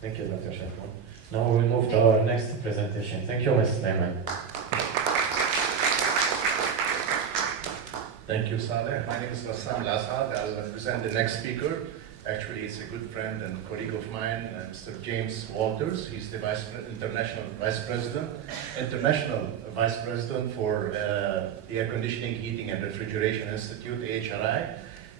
Thank you, Dr. Shafwan. Now we will move to our next presentation. Thank you, Mrs. Neyman. Thank you, Saleh. My name is Bassam Al-Assad. I'll present the next speaker. Actually, it's a good friend and colleague of mine, Mr. James Walters. He's the International Vice President for the Air Conditioning, Heating and Refrigeration Institute, AHRI.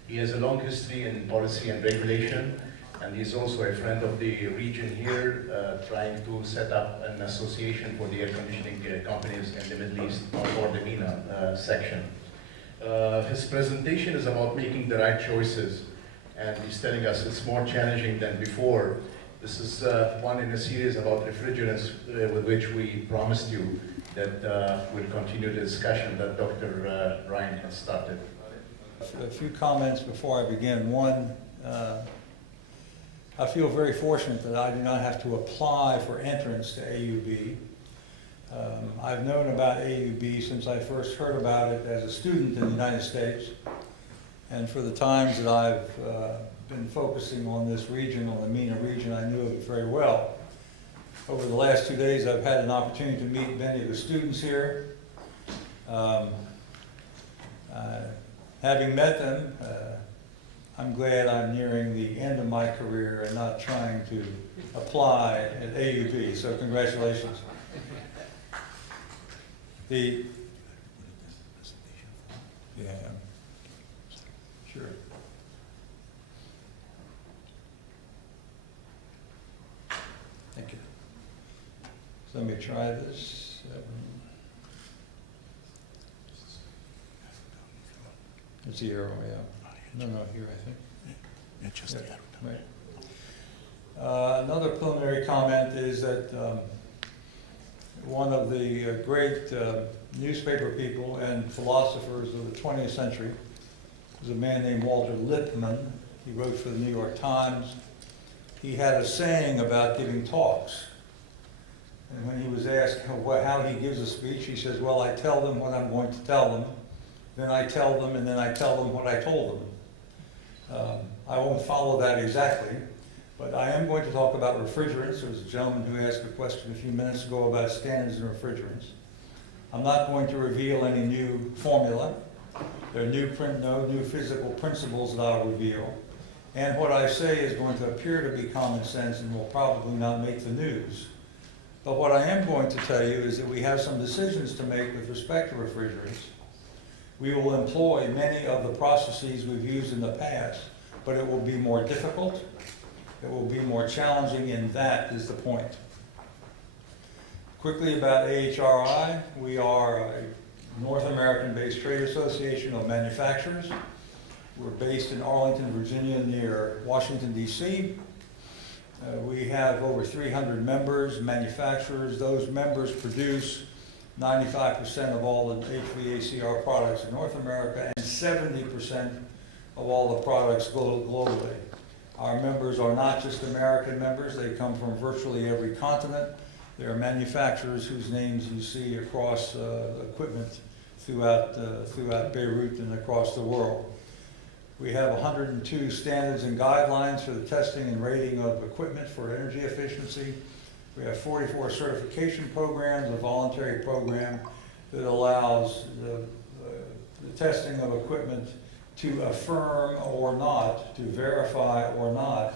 He has a long history in policy and regulation, and he's also a friend of the region here, trying to set up an association for the air conditioning companies in the Middle East, or the MENA section. His presentation is about making the right choices, and he's telling us it's more challenging than before. This is one in a series about refrigerants with which we promised you that we'll continue the discussion that Dr. Ryan has started. A few comments before I begin. One, I feel very fortunate that I do not have to apply for entrance to AUB. I've known about AUB since I first heard about it as a student in the United States. And for the times that I've been focusing on this region, on the MENA region, I knew it very well. Over the last 2 days, I've had an opportunity to meet many of the students here. Having met them, I'm glad I'm nearing the end of my career and not trying to apply at AUB, so congratulations. Yeah, sure. Thank you. So let me try this. It's the arrow, yeah. No, here, I think. Yeah, just the arrow. Right. Another preliminary comment is that one of the great newspaper people and philosophers of the 20th century was a man named Walter Lippmann. He wrote for the New York Times. He had a saying about giving talks. And when he was asked how he gives a speech, he says, well, I tell them what I'm going to tell them, then I tell them, and then I tell them what I told them. I won't follow that exactly, but I am going to talk about refrigerants. There was a gentleman who asked a question a few minutes ago about standards in refrigerants. I'm not going to reveal any new formula. There are no new physical principles that I'll reveal. And what I say is going to appear to be common sense and will probably not make the news. But what I am going to tell you is that we have some decisions to make with respect to refrigerants. We will employ many of the processes we've used in the past, but it will be more difficult. It will be more challenging, and that is the point. Quickly about AHRI, we are a North American-based trade association of manufacturers. We're based in Arlington, Virginia, near Washington, D.C. We have over 300 members, manufacturers. Those members produce 95% of all the HVACR products in North America and 70% of all the products globally. Our members are not just American members, they come from virtually every continent. They are manufacturers whose names you see across equipment throughout Beirut and across the world. We have 102 standards and guidelines for the testing and rating of equipment for energy efficiency. We have 44 certification programs, a voluntary program that allows the testing of equipment to affirm or not, to verify or not,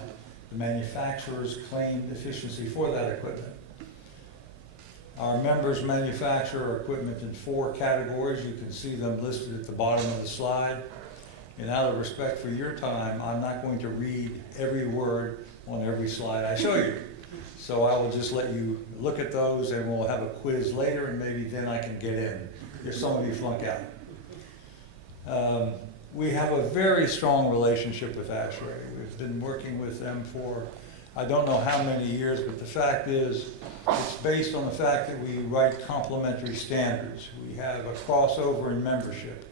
the manufacturer's claimed efficiency for that equipment. Our members manufacture equipment in 4 categories. You can see them listed at the bottom of the slide. And out of respect for your time, I'm not going to read every word on every slide I show you. So I will just let you look at those, and we'll have a quiz later, and maybe then I can get in if some of you flunk out. We have a very strong relationship with AHRI. We've been working with them for I don't know how many years, but the fact is it's based on the fact that we write complementary standards. We have a crossover in membership.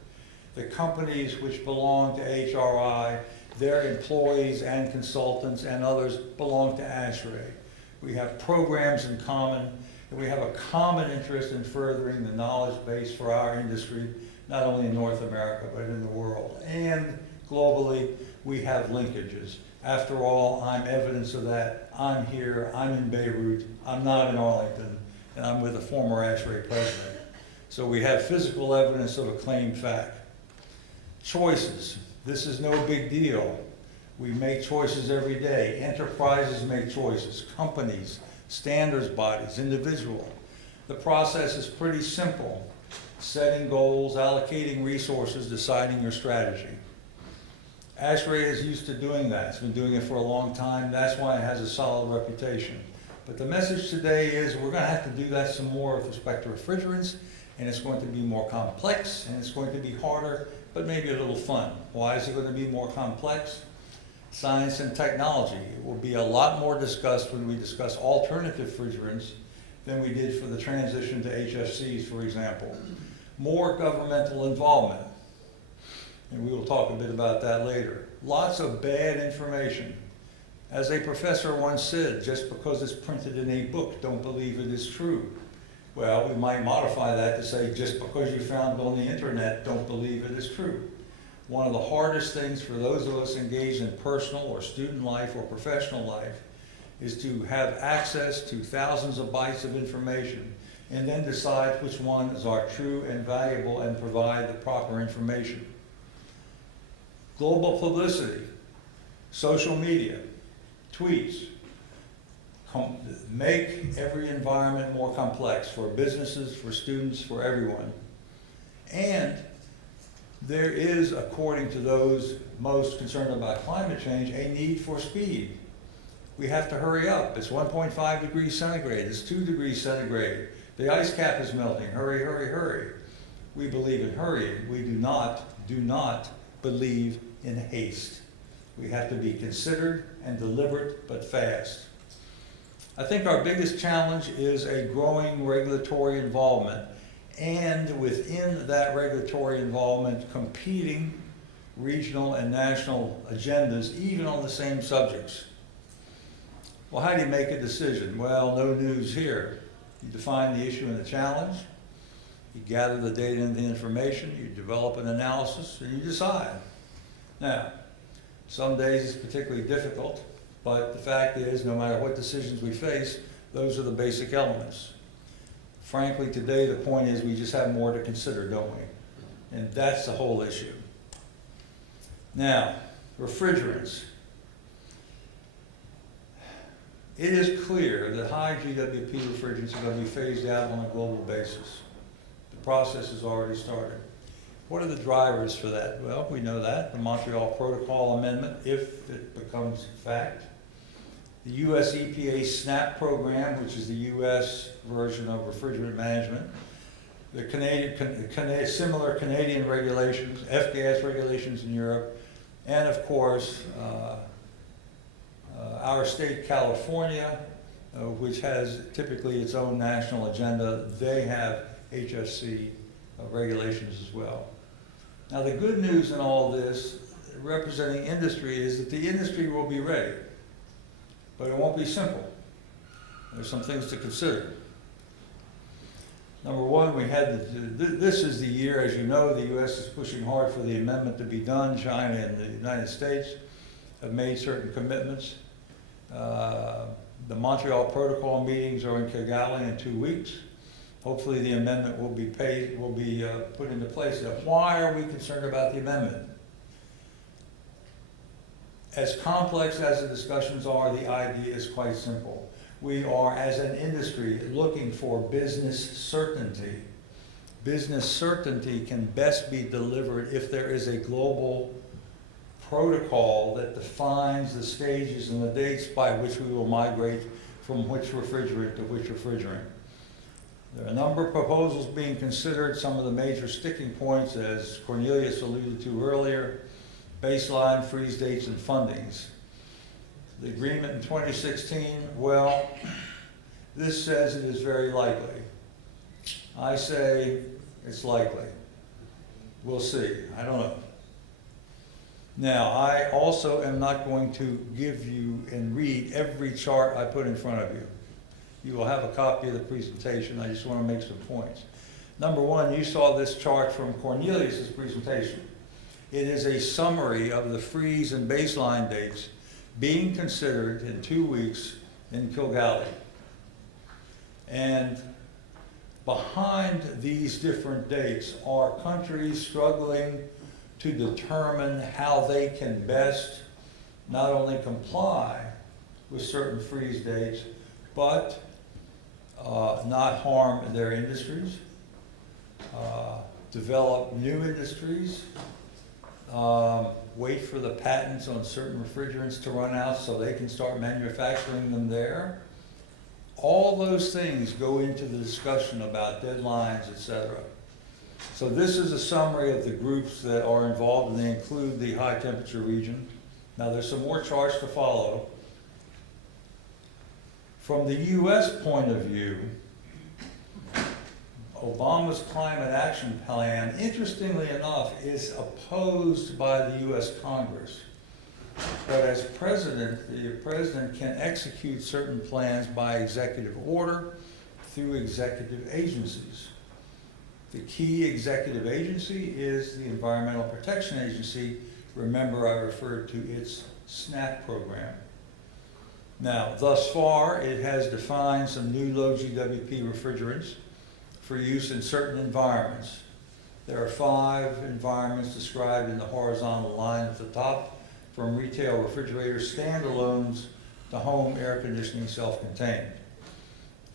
The companies which belong to AHRI, their employees and consultants and others belong to AHRI. We have programs in common, and we have a common interest in furthering the knowledge base for our industry, not only in North America, but in the world. And globally, we have linkages. After all, I'm evidence of that. I'm here, I'm in Beirut, I'm not in Arlington, and I'm with a former AHRI president. So we have physical evidence of a claimed fact. Choices. This is no big deal. We make choices every day. Enterprises make choices, companies, standards bodies, individuals. The process is pretty simple. Setting goals, allocating resources, deciding your strategy. AHRI is used to doing that. It's been doing it for a long time. That's why it has a solid reputation. But the message today is we're going to have to do that some more with respect to refrigerants, and it's going to be more complex, and it's going to be harder, but maybe a little fun. Why is it going to be more complex? Science and technology. It will be a lot more discussed when we discuss alternative refrigerants than we did for the transition to HFCs, for example. More governmental involvement, and we will talk a bit about that later. Lots of bad information. As a professor once said, just because it's printed in a book, don't believe it is true. Well, we might modify that to say, just because you found it on the internet, don't believe it is true. One of the hardest things for those of us engaged in personal or student life or professional life is to have access to thousands of bytes of information and then decide which ones are true and valuable and provide the proper information. Global publicity, social media, tweets, make every environment more complex for businesses, for students, for everyone. And there is, according to those most concerned about climate change, a need for speed. We have to hurry up. It's 1.5 degrees centigrade, it's 2 degrees centigrade. The ice cap is melting, hurry, hurry, hurry. We believe in hurrying. We do not believe in haste. We have to be considered and deliberate, but fast. I think our biggest challenge is a growing regulatory involvement, and within that regulatory involvement, competing regional and national agendas, even on the same subjects. Well, how do you make a decision? Well, no news here. You define the issue and the challenge, you gather the data and the information, you develop an analysis, and you decide. Now, some days it's particularly difficult, but the fact is, no matter what decisions we face, those are the basic elements. Frankly, today the point is we just have more to consider, don't we? And that's the whole issue. Now, refrigerants. It is clear that high GWP refrigerants are going to be phased out on a global basis. The process has already started. What are the drivers for that? Well, we know that. The Montreal Protocol Amendment, if it becomes fact. The US EPA SNAP program, which is the US version of refrigerant management. The similar Canadian regulations, F-gas regulations in Europe, and of course, our state, California, which has typically its own national agenda. They have HFC regulations as well. Now, the good news in all this, representing industry, is that the industry will be ready, but it won't be simple. There's some things to consider. Number one, this is the year, as you know, the U.S. is pushing hard for the amendment to be done. China and the United States have made certain commitments. The Montreal Protocol meetings are in Kigali in 2 weeks. Hopefully the amendment will be put into place. Now, why are we concerned about the amendment? As complex as the discussions are, the idea is quite simple. We are, as an industry, looking for business certainty. Business certainty can best be delivered if there is a global protocol that defines the stages and the dates by which we will migrate from which refrigerant to which refrigerant. There are a number of proposals being considered. Some of the major sticking points, as Cornelius alluded to earlier, baseline, freeze dates, and fundings. The agreement in 2016, well, this says it is very likely. I say it's likely. We'll see. I don't know. Now, I also am not going to give you and read every chart I put in front of you. You will have a copy of the presentation. I just want to make some points. Number one, you saw this chart from Cornelius's presentation. It is a summary of the freeze and baseline dates being considered in 2 weeks in Kilgally. And behind these different dates are countries struggling to determine how they can best not only comply with certain freeze dates, but not harm their industries, develop new industries, wait for the patents on certain refrigerants to run out so they can start manufacturing them there. All those things go into the discussion about deadlines, etc. So this is a summary of the groups that are involved, and they include the high temperature region. Now there's some more charts to follow. From the US point of view, Obama's climate action plan, interestingly enough, is opposed by the US Congress. But as president, the president can execute certain plans by executive order through executive agencies. The key executive agency is the Environmental Protection Agency. Remember, I referred to its SNAP program. Now, thus far, it has defined some new low GWP refrigerants for use in certain environments. There are 5 environments described in the horizontal line at the top, from retail refrigerators, standalones, to home air conditioning self-contained.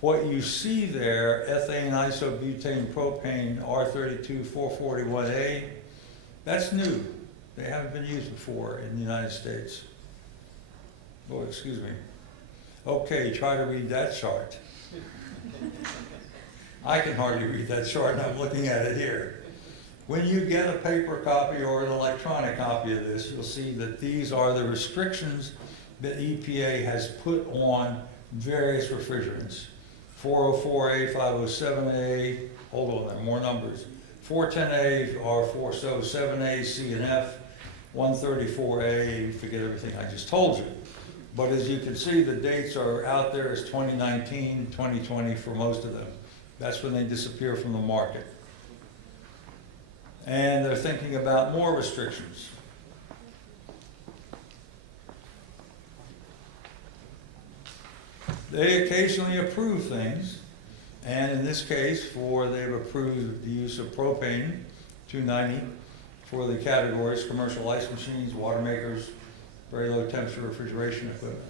What you see there, ethane, isobutane, propane, R32-441A, that's new. They haven't been used before in the United States. Oh, excuse me. Okay, try to read that chart. I can hardly read that chart, and I'm looking at it here. When you get a paper copy or an electronic copy of this, you'll see that these are the restrictions that EPA has put on various refrigerants. 404A, 507A, hold on, there are more numbers. 410A, R407A, C and F, 134A, forget everything I just told you. But as you can see, the dates are out there as 2019, 2020 for most of them. That's when they disappear from the market. And they're thinking about more restrictions. They occasionally approve things, and in this case, they've approved the use of propane, 290, for the categories commercial ice machines, water makers, very low temperature refrigeration equipment.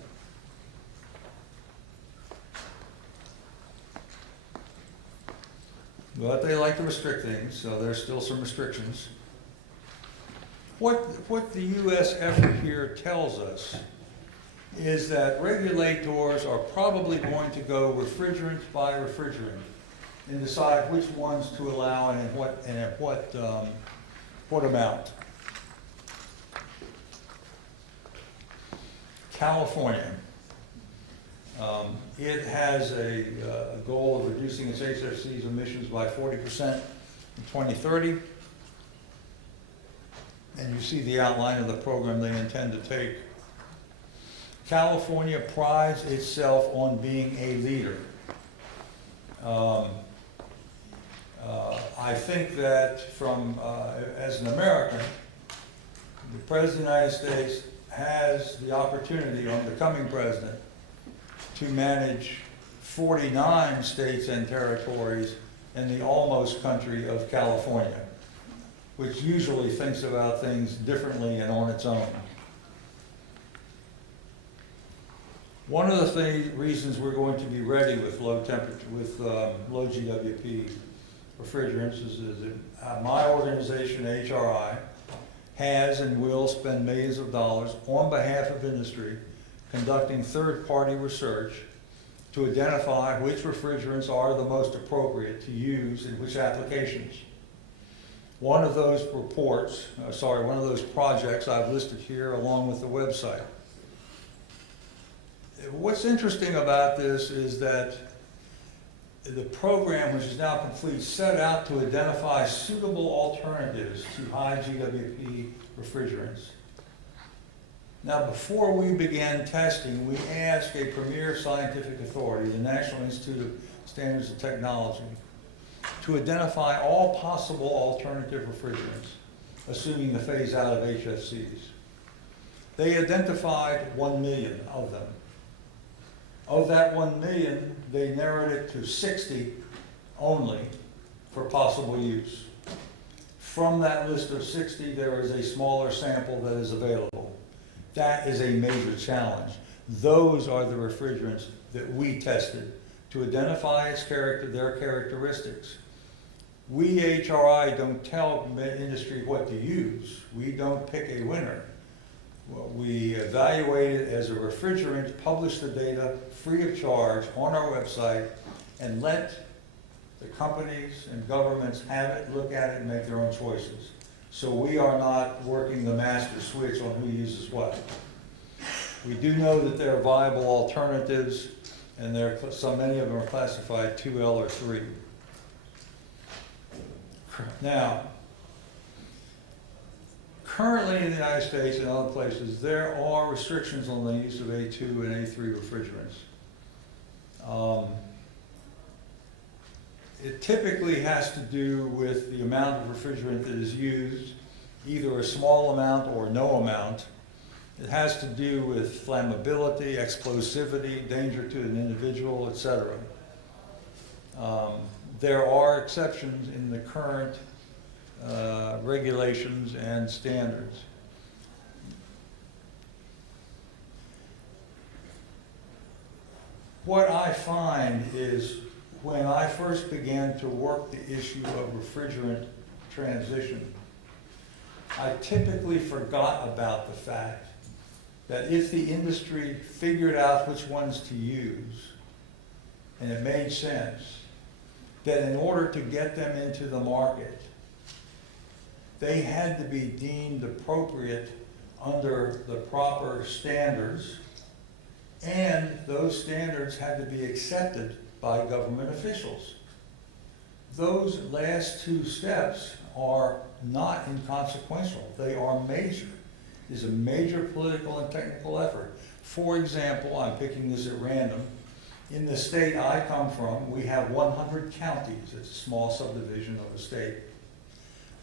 But they like to restrict things, so there's still some restrictions. What the U.S. effort here tells us is that regulators are probably going to go refrigerant by refrigerant and decide which ones to allow and at what amount. California. It has a goal of reducing its HFC's emissions by 40% in 2030. And you see the outline of the program they intend to take. California prides itself on being a leader. I think that as an American, the President of the United States has the opportunity, on becoming president, to manage 49 states and territories in the almost country of California, which usually thinks about things differently and on its own. One of the reasons we're going to be ready with low temperature, with low GWP refrigerants is that my organization, AHRI, has and will spend millions of dollars on behalf of industry conducting third-party research to identify which refrigerants are the most appropriate to use in which applications. One of those one of those projects I've listed here along with the website. What's interesting about this is that the program, which is now complete, set out to identify suitable alternatives to high GWP refrigerants. Now, before we began testing, we asked a premier scientific authority, the National Institute of Standards and Technology, to identify all possible alternative refrigerants, assuming the phase out of HFCs. They identified 1 million of them. Of that 1 million, they narrowed it to 60 only for possible use. From that list of 60, there is a smaller sample that is available. That is a major challenge. Those are the refrigerants that we tested to identify its their characteristics. We, AHRI, don't tell industry what to use. We don't pick a winner. Well, we evaluate it as a refrigerant, publish the data free of charge on our website, and let the companies and governments have it, look at it, and make their own choices. So we are not working the master switch on who uses what. We do know that there are viable alternatives, and so many of them are classified 2L or 3. Now, currently in the United States and other places, there are restrictions on the use of A2 and A3 refrigerants. It typically has to do with the amount of refrigerant that is used, either a small amount or no amount. It has to do with flammability, explosivity, danger to an individual, etc. There are exceptions in the current regulations and standards. What I find is when I first began to work the issue of refrigerant transition, I typically forgot about the fact that if the industry figured out which ones to use, and it made sense, that in order to get them into the market, they had to be deemed appropriate under the proper standards, and those standards had to be accepted by government officials. Those last two steps are not inconsequential. They are major. It is a major political and technical effort. For example, I'm picking this at random. In the state I come from, we have 100 counties. It's a small subdivision of a state.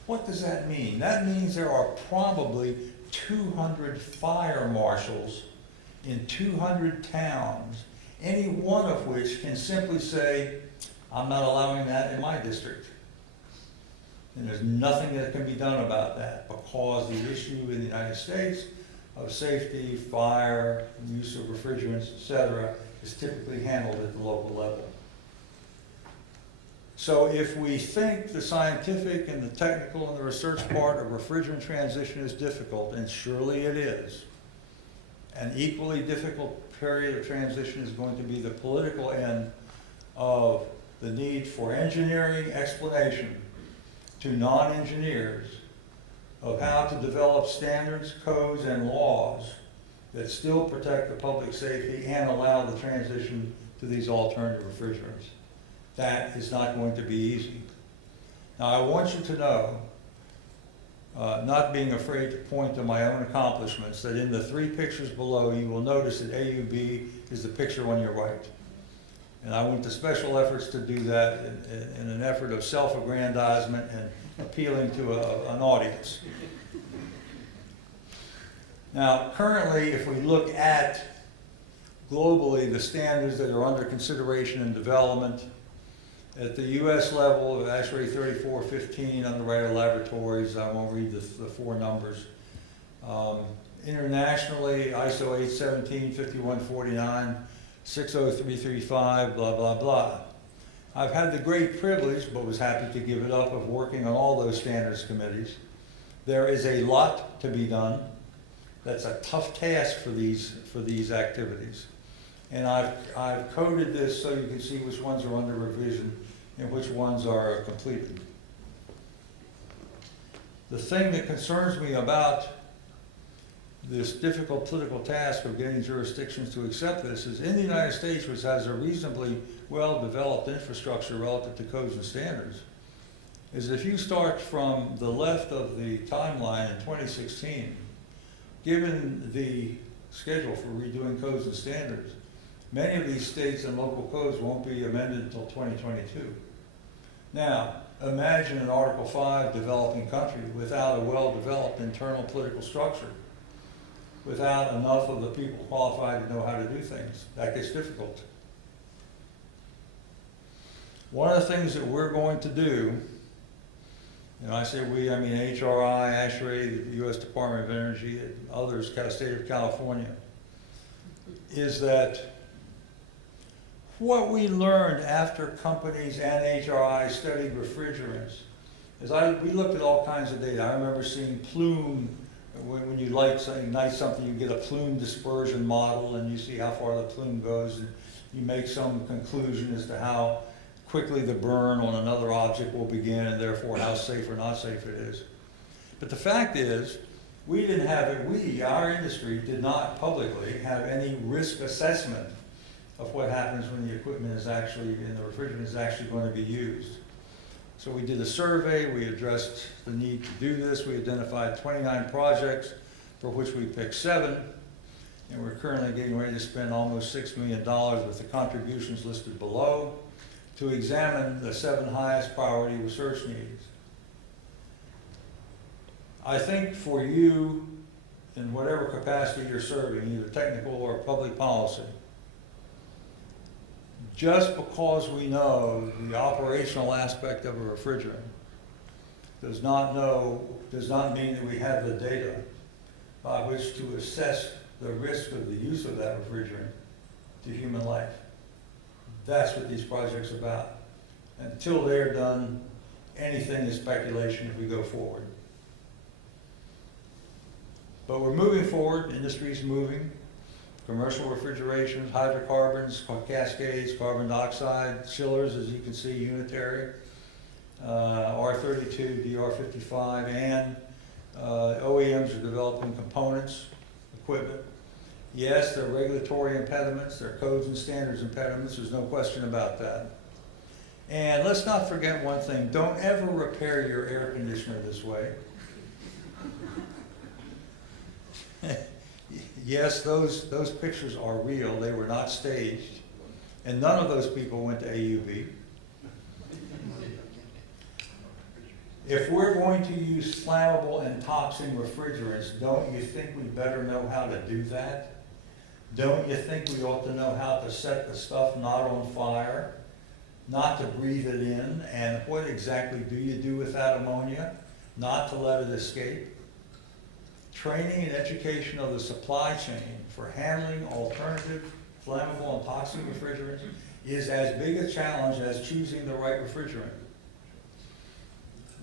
What does that mean? That means there are probably 200 fire marshals in 200 towns, any one of which can simply say, I'm not allowing that in my district. And there's nothing that can be done about that because the issue in the United States of safety, fire, use of refrigerants, etc., is typically handled at the local level. So if we think the scientific and the technical and the research part of refrigerant transition is difficult, and surely it is, an equally difficult period of transition is going to be the political end of the need for engineering explanation to non-engineers of how to develop standards, codes, and laws that still protect the public safety and allow the transition to these alternative refrigerants. That is not going to be easy. Now, I want you to know, not being afraid to point to my own accomplishments, that in the 3 pictures below, you will notice that AUB is the picture on your right. And I went to special efforts to do that in an effort of self-aggrandizement and appealing to an audience. Now, currently, if we look at globally the standards that are under consideration and development, at the US level of AHRI 3415, Underwriter Laboratories, I won't read the 4 numbers. Internationally, ISO 817, 5149, 60335, blah, blah, blah. I've had the great privilege, but was happy to give it up, of working on all those standards committees. There is a lot to be done. That's a tough task for these activities. And I've coded this so you can see which ones are under revision and which ones are completed. The thing that concerns me about this difficult political task of getting jurisdictions to accept this is in the United States, which has a reasonably well-developed infrastructure relative to codes and standards, is if you start from the left of the timeline in 2016, given the schedule for redoing codes and standards, many of these states and local codes won't be amended until 2022. Now, imagine an Article 5 developing country without a well-developed internal political structure. without enough of the people qualified to know how to do things. That gets difficult. One of the things that we're going to do, and I say we, I mean AHRI, AHRI, the U.S. Department of Energy, and others, State of California, is that what we learned after companies and AHRI studied refrigerants is we looked at all kinds of data. I remember seeing plume, when you light something, you get a plume dispersion model and you see how far the plume goes and you make some conclusion as to how quickly the burn on another object will begin and therefore how safe or not safe it is. But the fact is, we didn't have it, our industry did not publicly have any risk assessment of what happens when the equipment is actually, and the refrigerant is actually going to be used. So we did a survey, we addressed the need to do this, we identified 29 projects for which we picked 7, and we're currently getting ready to spend almost $6 million with the contributions listed below to examine the 7 highest priority research needs. I think for you, in whatever capacity you're serving, either technical or public policy, just because we know the operational aspect of a refrigerant does not mean that we have the data by which to assess the risk of the use of that refrigerant to human life. That's what these projects are about. Until they're done, anything is speculation if we go forward. But we're moving forward, industry's moving. Commercial refrigeration, hydrocarbons, cascades, carbon dioxide, chillers, as you can see, unitary, R32, DR55, and OEMs are developing components, equipment. Yes, there are regulatory impediments, there are codes and standards impediments, there's no question about that. And let's not forget one thing, don't ever repair your air conditioner this way. Yes, those pictures are real, they were not staged, and none of those people went to AUB. If we're going to use flammable and toxic refrigerants, don't you think we better know how to do that? Don't you think we ought to know how to set the stuff not on fire, not to breathe it in, and what exactly do you do with that ammonia? Not to let it escape. Training and education of the supply chain for handling alternative flammable and toxic refrigerants is as big a challenge as choosing the right refrigerant.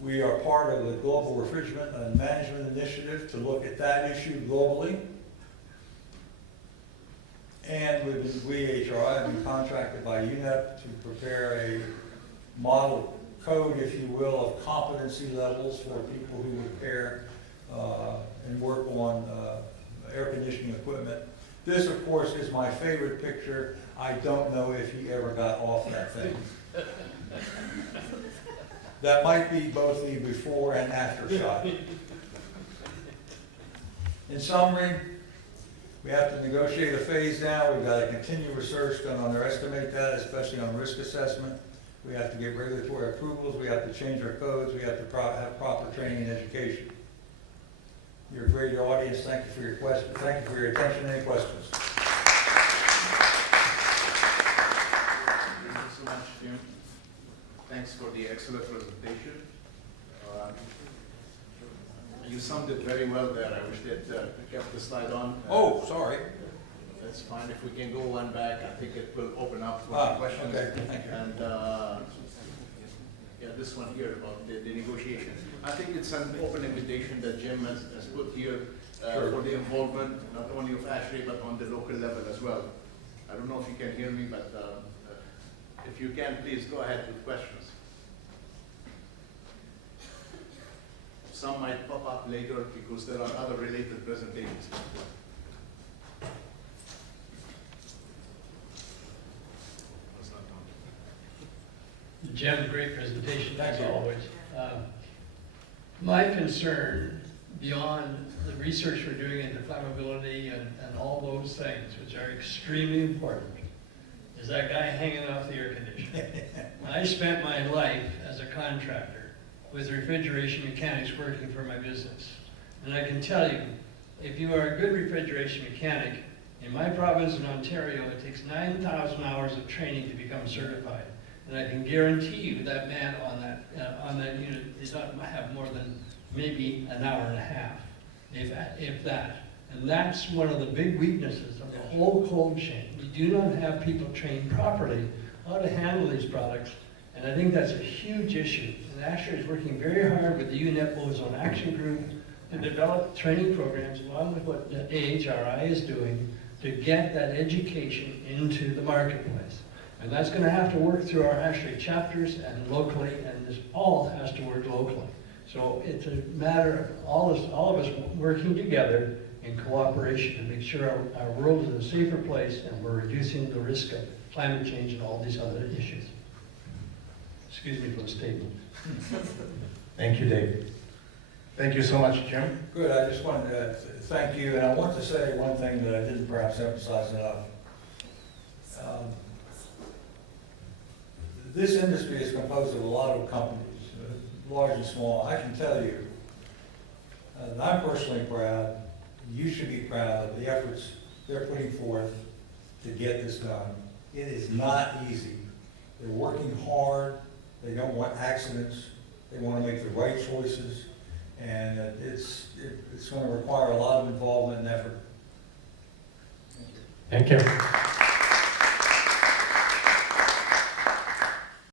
We are part of the Global Refrigerant and Management Initiative to look at that issue globally. And we, AHRI, have been contracted by UNEP to prepare a model code, if you will, of competency levels for people who repair and work on air conditioning equipment. This, of course, is my favorite picture. I don't know if he ever got off that thing. That might be both the before and after shot. In summary, we have to negotiate a phase down. We've got to continue research, don't underestimate that, especially on risk assessment. We have to get regulatory approvals. We have to change our codes. We have to have proper training and education. You're a great audience. Thank you for your questions. Thank you for your attention. Any questions? Thank you so much, Jim. Thanks for the excellent presentation. You summed it very well there. I wish that kept the slide on. Oh, sorry. That's fine. If we can go one back, I think it will open up for questions. Okay, thank you. And yeah, this one here about the negotiation. I think it's an open invitation that Jim has put here Sure. for the involvement, not only of AHRI, but on the local level as well. I don't know if you can hear me, but if you can, please go ahead with questions. Some might pop up later because there are other related presentations. Jim, great presentation as always. My concern, beyond the research we're doing into flammability and all those things, which are extremely important, is that guy hanging off the air conditioner. I spent my life as a contractor with refrigeration mechanics working for my business. And I can tell you if you are a good refrigeration mechanic, in my province in Ontario, it takes 9,000 hours of training to become certified. And I can guarantee you that man on that unit does not have more than maybe an hour and a half, if that. And that's one of the big weaknesses of the whole cold chain. We do not have people trained properly how to handle these products, and I think that's a huge issue. And AHRI is working very hard with the UNEP Ozone Action Group to develop training programs along with what the AHRI is doing to get that education into the marketplace. And that's going to have to work through our AHRI chapters and locally, and this all has to work locally. So it's a matter of all of us working together in cooperation to make sure our world is a safer place and we're reducing the risk of climate change and all these other issues. Excuse me for the statement. Thank you, Dave. Thank you so much, Jim. Good, I just wanted to thank you, and I want to say one thing that I didn't perhaps emphasize enough. This industry is composed of a lot of companies, large and small. I can tell you, and I'm personally proud, you should be proud of the efforts they're putting forth to get this done. It is not easy. They're working hard, they don't want accidents, they want to make the right choices, and it's going to require a lot of involvement and effort. Thank you.